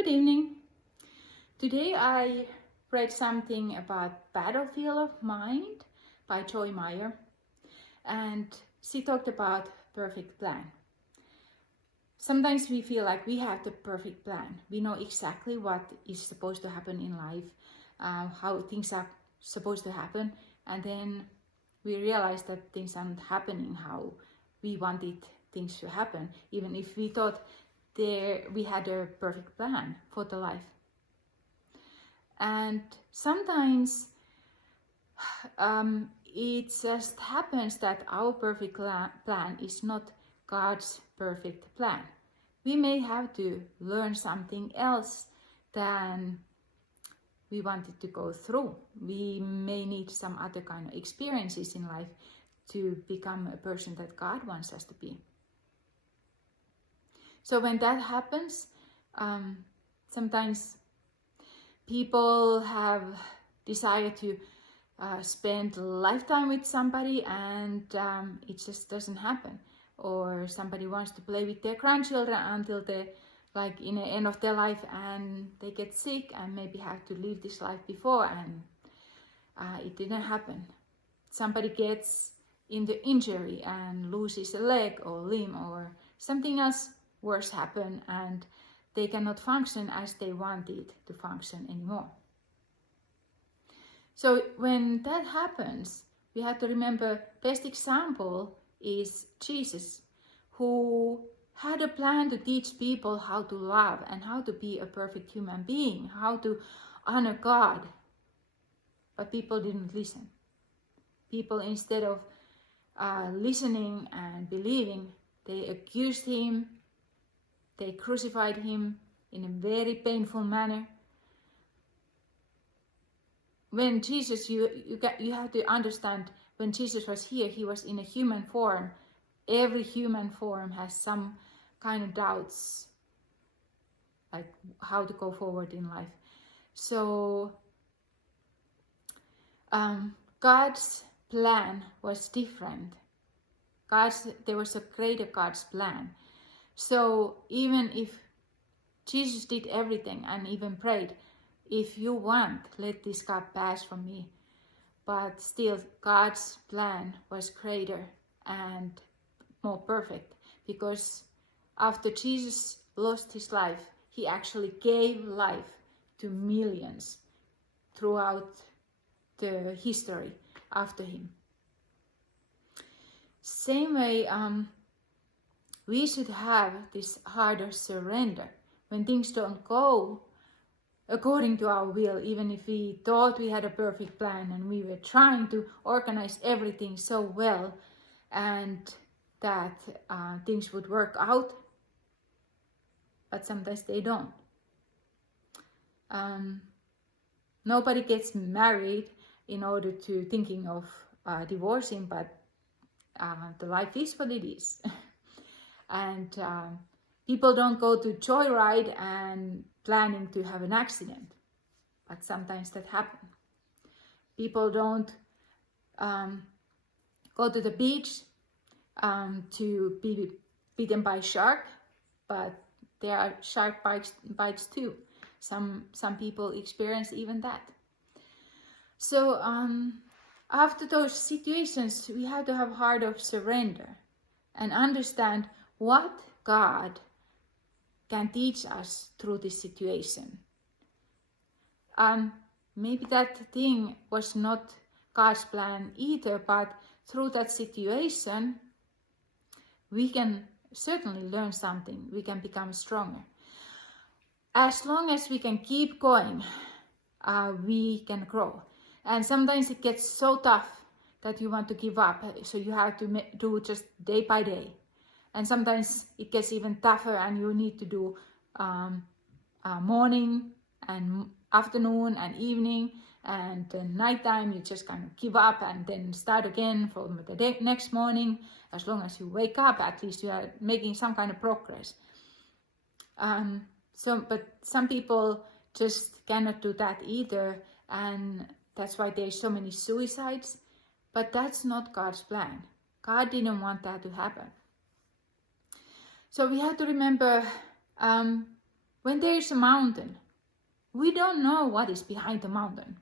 Good evening. Today I read something about Battlefield of Mind by Joy Meyer, and she talked about perfect plan. Sometimes we feel like we have the perfect plan. We know exactly what is supposed to happen in life, how things are supposed to happen, and then we realize that things aren't happening how we wanted things to happen, even if we thought we had a perfect plan for the life. And sometimes it just happens that our perfect plan is not God's perfect plan. We may have to learn something else than we wanted to go through. We may need some other kind of experiences in life to become a person that God wants us to be. So when that happens, sometimes people have desire to spend a lifetime with somebody, and it just doesn't happen. Or somebody wants to play with their grandchildren until they're like in the end of their life, and they get sick and maybe have to leave this life before, and it didn't happen. Somebody gets in the injury and loses a leg or limb, or something else worse happen, and they cannot function as they wanted to function anymore. So when that happens, we have to remember best example is Jesus, who had a plan to teach people how to love and how to be a perfect human being, how to honor God. But people didn't listen. People, instead of listening and believing, they accused him. They crucified him in a very painful manner. When Jesus, you have to understand, when Jesus was here, he was in a human form. Every human form has some kind of doubts, like how to go forward in life. So God's plan was different. There was a greater God's plan. So even if Jesus did everything and even prayed, if you want, let this cup pass from me. But still, God's plan was greater and more perfect, because after Jesus lost his life, he actually gave life to millions throughout the history after him. Same way, we should have this heart of surrender. When things don't go according to our will, even if we thought we had a perfect plan and we were trying to organize everything so well and that things would work out, but sometimes they don't. Nobody gets married in order to thinking of divorcing, but the life is what it is. And people don't go to joyride and planning to have an accident, but sometimes that happens. People don't go to the beach to be bitten by a shark, but there are shark bites too. Some people experience even that. So after those situations, we have to have a heart of surrender and understand what God can teach us through this situation. Maybe that thing was not God's plan either, but through that situation, we can certainly learn something. We can become stronger. As long as we can keep going, we can grow. And sometimes it gets so tough that you want to give up. So you have to do just day by day. And sometimes it gets even tougher and you need to do morning and afternoon and evening, and nighttime you just kind of give up and then start again from the next morning. As long as you wake up, at least you are making some kind of progress. But some people just cannot do that either, and that's why there's so many suicides. But that's not God's plan. God didn't want that to happen. So we have to remember When there is a mountain, we don't know what is behind the mountain.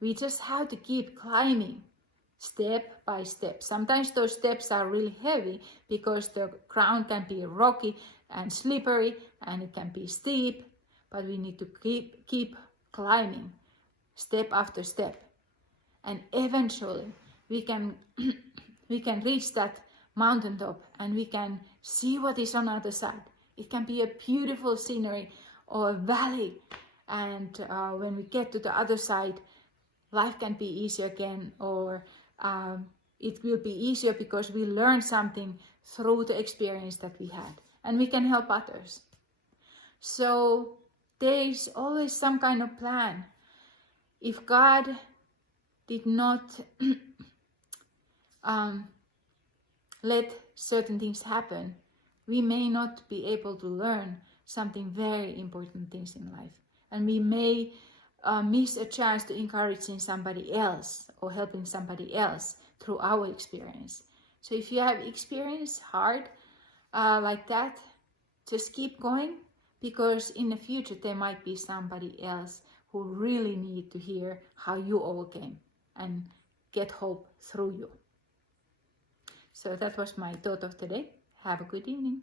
We just have to keep climbing step by step. Sometimes those steps are really heavy because the ground can be rocky and slippery and it can be steep, but we need to keep climbing step after step. And eventually we can we can reach that mountaintop and we can see what is on the other side. It can be a beautiful scenery or a valley, and when we get to the other side, life can be easier again, or it will be easier because we learn something through the experience that we had, and we can help others. So there is always some kind of plan. If God did not let certain things happen, we may not be able to learn something very important things in life, and we may miss a chance to encouraging somebody else or helping somebody else through our experience. So if you have experienced hard like that, just keep going, because in the future there might be somebody else who really need to hear how you overcame and get hope through you. So that was my thought of today. Have a good evening.